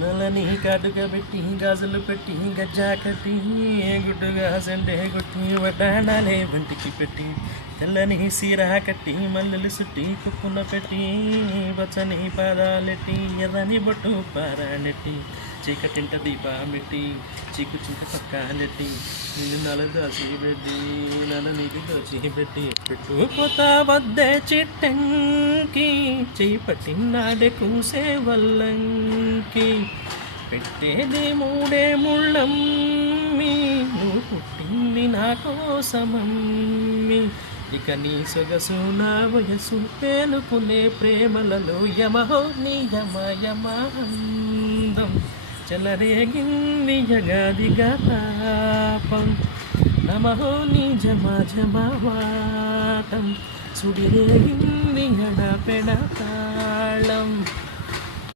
నల్లని కాటుక పెట్టి గాజులు పెట్టి గజ్జా కట్టి గుడ్డుగా సండే కొట్టి వడ్డాణాలే వంటికి పెట్టి తెల్లని సీర కట్టి మల్లెలు సుట్టి కుప్పున పెట్టి పచ్చని పాదాలెట్టి ఎర్రని బొట్టు పారానెట్టి చీకటింట దీపామెట్టి చీకు చింత పక్కానెట్టి నేను నల దోచి పెట్టి నన్ను నీకు దోచి పెట్టి పెట్టుకోతా వద్దే చిట్టంకి చెయ్యి పట్టినాడే కూసే వల్లంకి పెట్టేది మూడే ముళ్ళమ్మి నువ్వు పుట్టింది నా కోసమమ్మి ఇక నీ సొగసు నా వయసు పేలుకునే ప్రేమలలో యమహో నీ యమయమాందం చలరేగింది జగదిగా తాపం నమహో నీ జమాజమావాతం సుడిరేగింది ఎడపెడ తాళం